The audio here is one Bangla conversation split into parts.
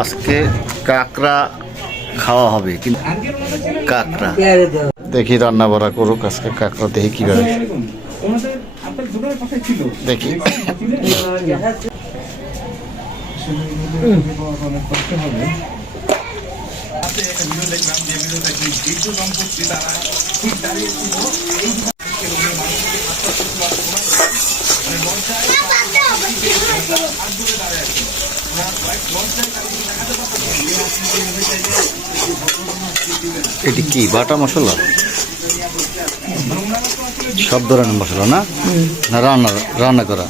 আজকে কাঁকড়া খাওয়া হবে, কিন্তু কাঁকড়া দেখি রান্না বাড়া করুক আজকে কাঁকড়া, দেখি কিভাবে দেখি। এটি কি বাটা মশলা? সব ধরনের মশলা না, না রান্না রান্না করা?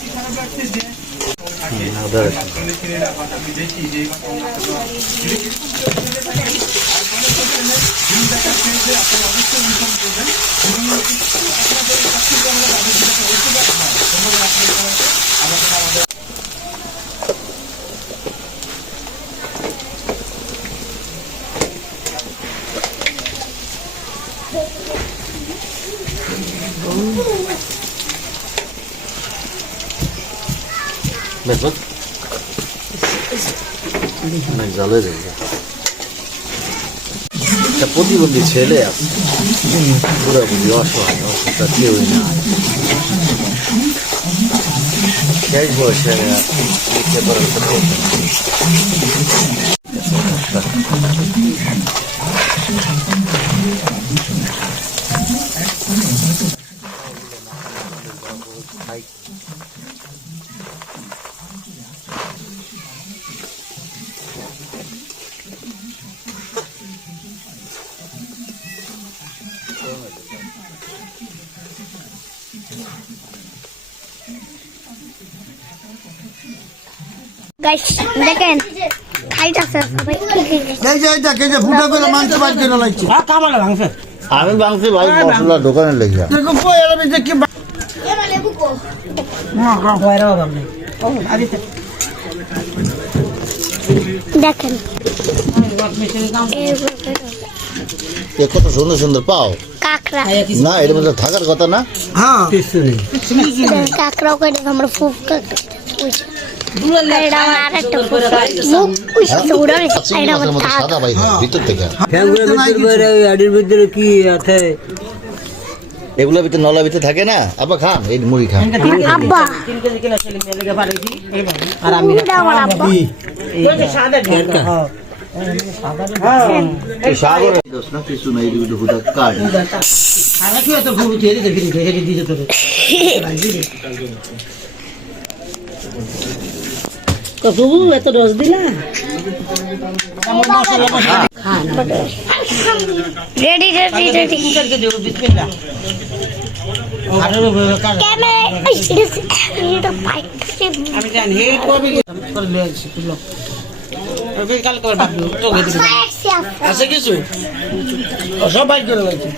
অনেক জলে একটা প্রতিবন্ধী ছেলে আছে, পুরোপুরি অসহায়, অসুস্থ কেউই না, শেষ বয়সে লিখতে পারেন। গাইস দেখেন খাইতাছে সবাই, এই যে দেখে যে ফুটা করে মাংস বাদ করে লাগছে। হ্যাঁ কামালে ভাঙছে, আমি ভাঙছি ভাই, মশলা দোকানে লেগে দেখো কই এলাবে যে কি এরা লেবু কো না গাও বাইরে বাবা নাই। ও আদি দেখেন এ কত সুন্দর সুন্দর পাও কাঁকড়া, না, এর মধ্যে থাকার কথা না। হ্যাঁ কাঁকড়াও করে আমরা ফুফ কাঁকড়া এটা আমার আরেকটা মুখ উইছে উড়াই, এটা আমার থাক সাদা ভাই ভিতর থেকে ভিতরে কি আছে? এগুলোর ভিতরে নলার ভিতরে থাকে না। আব্বা খান, এই মুড়ি খান। আব্বা আর আমি এটা আমার আব্বা, এই সাগরে দোষ না কিছু নাই, এদিকে হুদা কাট। আর কি তো ফুল দিয়ে দেখি হেডি দিয়ে তো কবু এত রস দিলা রেডি রেডি রেডি করকে দেব বিসমিল্লাহ। আরে ক্যামেরা এই সিরিয়াস এটা বাইক আমি জানি হেড কবি করে লেছি তুলো আমি কাল করে বাদ তো গেছি আছে কিছু সব বাইক করে লাগছে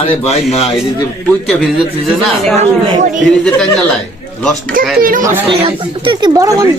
আরে ভাই না, এই যে পুইটা ফ্রিজে ফ্রিজে না, ফ্রিজে টাইনা লাই লস খায়। তুই কি বড় মানুষ